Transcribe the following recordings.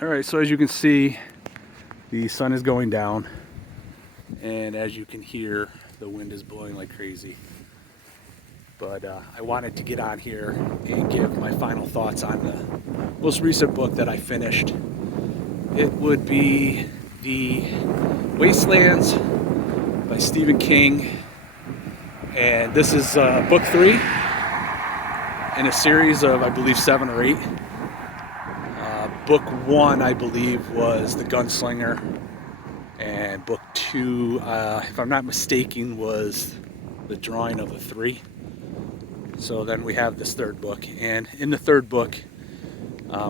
Alright, so as you can see, the sun is going down, and as you can hear, the wind is blowing like crazy. But I wanted to get on here and give my final thoughts on the most recent book that I finished. It would be the Wastelands by Stephen King, and this is book 3 in a series of, I believe, 7 or 8. Book 1, I believe, was The Gunslinger, and book 2, if I'm not mistaken, was The Drawing of the Three. So then we have this third book, and in the third book,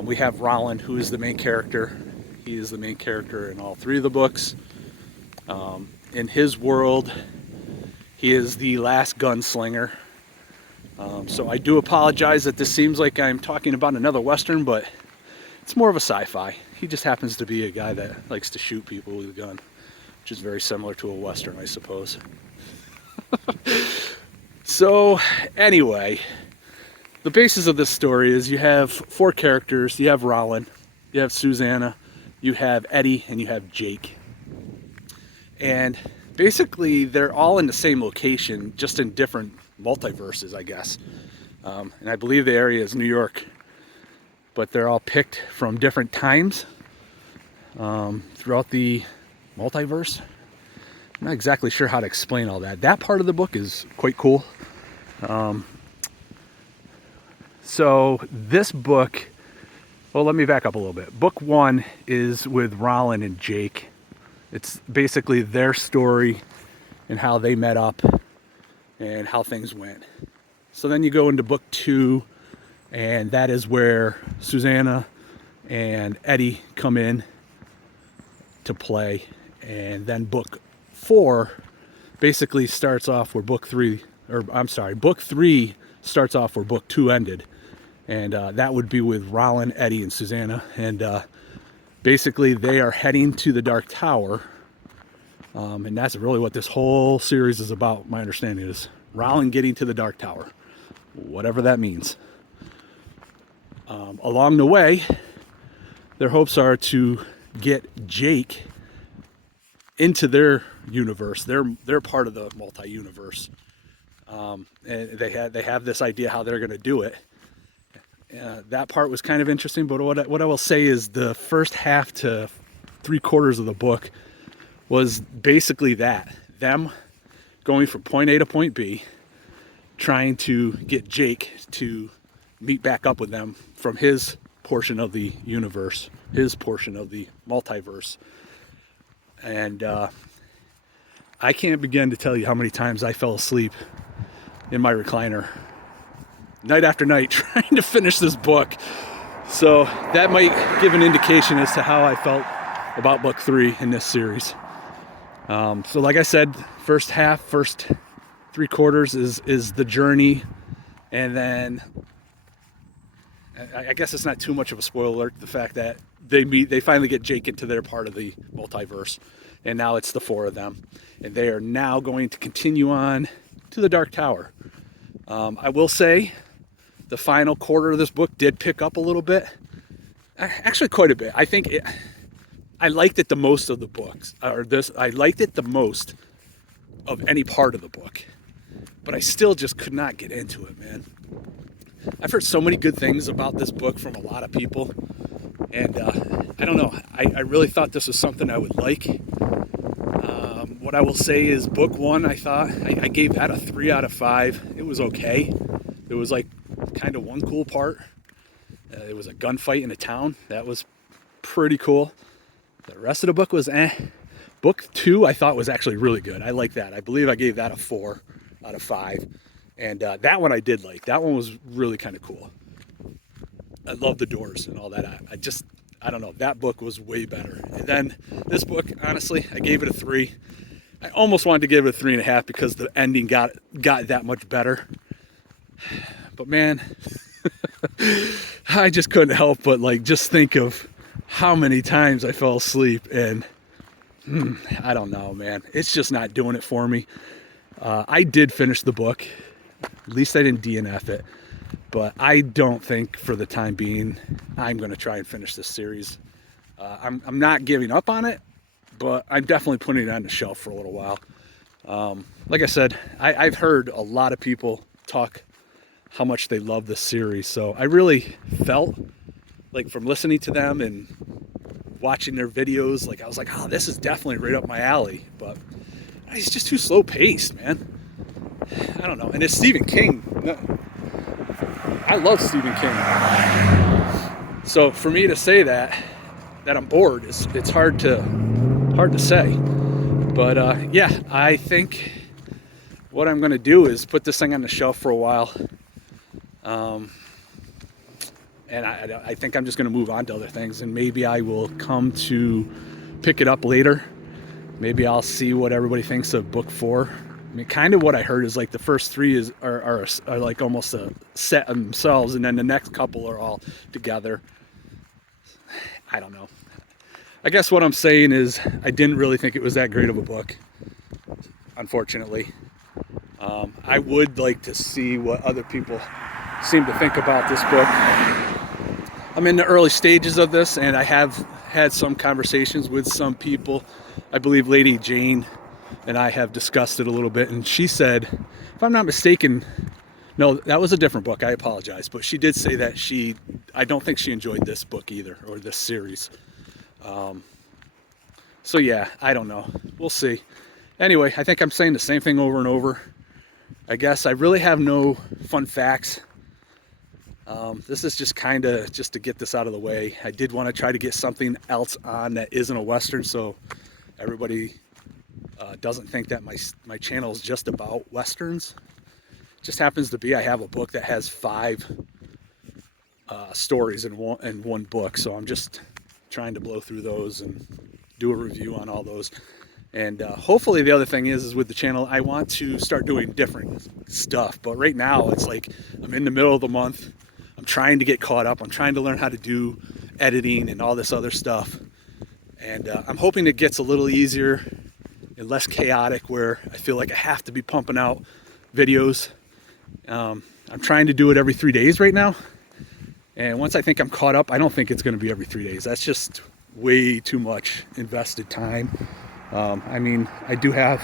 we have Roland, who is the main character. He is the main character in all 3 of the books. In his world, he is the last gunslinger. So I do apologize that this seems like I'm talking about another Western, but it's more of a sci-fi. He just happens to be a guy that likes to shoot people with a gun, which is very similar to a Western, I suppose. So anyway, the basis of this story is you have 4 characters. You have Roland, you have Susanna, you have Eddie, and you have Jake. And basically they're all in the same location, just in different multiverses, I guess. And I believe the area is New York, but they're all picked from different times throughout the multiverse. I'm not exactly sure how to explain all that. That part of the book is quite cool. So this book, well, let me back up a little bit. Book 1 is with Roland and Jake. It's basically their story and how they met up and how things went. So then you go into book 2, and that is where Susanna and Eddie come in to play. And then book 4 basically starts off where book 3 starts off where book 2 ended. And that would be with Roland, Eddie, and Susanna. And basically they are heading to the Dark Tower. And that's really what this whole series is about, my understanding is. Roland getting to the Dark Tower, whatever that means. Along the way, their hopes are to get Jake into their universe. They're part of the multi-universe. And they have this idea how they're going to do it. That part was kind of interesting, but what I will say is the first half to 3/4 of the book was basically that. Them going from point A to point B, trying to get Jake to meet back up with them from his portion of the universe, his portion of the multiverse. And I can't begin to tell you how many times I fell asleep in my recliner night after night trying to finish this book. So that might give an indication as to how I felt about book 3 in this series. So like I said, first 3/4 is the journey, and then I guess it's not too much of a spoiler alert, the fact that they finally get Jake into their part of the multiverse, and now it's the 4 of them, and they are now going to continue on to the Dark Tower. I will say the final quarter of this book did pick up a little bit, actually quite a bit. I think I liked it the most of the books, I liked it the most of any part of the book, but I still just could not get into it, man. I've heard so many good things about this book from a lot of people, and I don't know, I really thought this was something I would like. What I will say is book 1, I thought, I gave that a 3 out of 5. It was okay. It was like kind of one cool part. It was a gunfight in a town. That was pretty cool. The rest of the book was eh. Book 2 I thought was actually really good. I like that. I believe I gave that a 4 out of 5. And that one I did like. That one was really kind of cool. I love the doors and all that. I don't know. That book was way better. And then this book, honestly, I gave it a 3. I almost wanted to give it a 3.5 because the ending got that much better. But man, I just couldn't help but just think of how many times I fell asleep, and I don't know, man. It's just not doing it for me. I did finish the book. At least I didn't DNF it. But I don't think for the time being I'm going to try and finish this series. I'm not giving up on it, but I'm definitely putting it on the shelf for a little while. Like I said, I've heard a lot of people talk how much they love this series, so I really felt like from listening to them and watching their videos, like I was like, oh, this is definitely right up my alley, but it's just too slow paced, man. I don't know. And it's Stephen King. I love Stephen King. So for me to say that I'm bored, it's hard to say. But yeah, I think what I'm going to do is put this thing on the shelf for a while. And I think I'm just going to move on to other things, and maybe I will come to pick it up later. Maybe I'll see what everybody thinks of book 4. I mean, kind of what I heard is like the first 3 are like almost a set themselves, and then the next couple are all together. I don't know. I guess what I'm saying is I didn't really think it was that great of a book, unfortunately. I would like to see what other people seem to think about this book. I'm in the early stages of this, and I have had some conversations with some people. I believe Lady Jane and I have discussed it a little bit, and she said, if I'm not mistaken, no, that was a different book, I apologize, but she did say that I don't think she enjoyed this book either, or this series. So yeah, I don't know. We'll see. Anyway, I think I'm saying the same thing over and over. I guess I really have no fun facts. This is just kind of just to get this out of the way. I did want to try to get something else on that isn't a Western, so everybody doesn't think that my channel is just about Westerns. It just happens to be I have a book that has 5 stories in one book, so I'm just trying to blow through those and do a review on all those. And hopefully the other thing is with the channel, I want to start doing different stuff. But right now it's like I'm in the middle of the month. I'm trying to get caught up. I'm trying to learn how to do editing and all this other stuff. And I'm hoping it gets a little easier and less chaotic where I feel like I have to be pumping out videos. I'm trying to do it every 3 days right now. And once I think I'm caught up, I don't think it's going to be every 3 days. That's just way too much invested time. I mean, I do have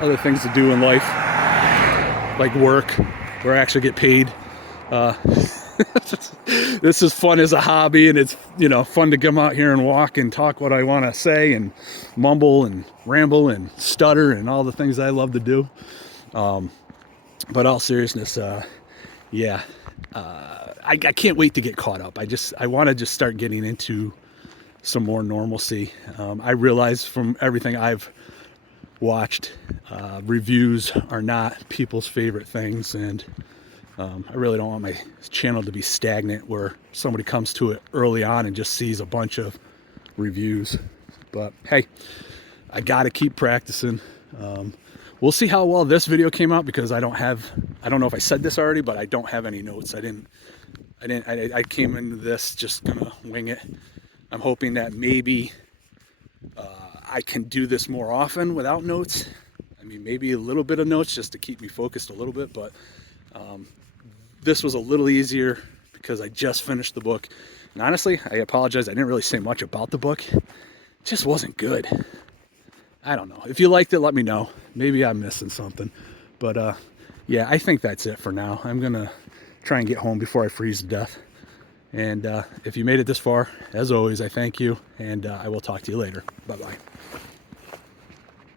other things to do in life, like work, where I actually get paid. This is fun as a hobby, and it's, you know, fun to come out here and walk and talk what I want to say and mumble and ramble and stutter and all the things I love to do. But all seriousness, yeah, I can't wait to get caught up. I want to just start getting into some more normalcy. I realize from everything I've watched, reviews are not people's favorite things, and I really don't want my channel to be stagnant where somebody comes to it early on and just sees a bunch of reviews. But hey, I gotta keep practicing. We'll see how well this video came out, because I don't know if I said this already, but I don't have any notes. I came into this just gonna wing it. I'm hoping that maybe I can do this more often without notes. I mean, maybe a little bit of notes just to keep me focused a little bit, but this was a little easier because I just finished the book. And honestly, I apologize, I didn't really say much about the book. It just wasn't good. I don't know. If you liked it, let me know. Maybe I'm missing something. But yeah, I think that's it for now. I'm gonna try and get home before I freeze to death. And if you made it this far, as always, I thank you, and I will talk to you later. Bye-bye.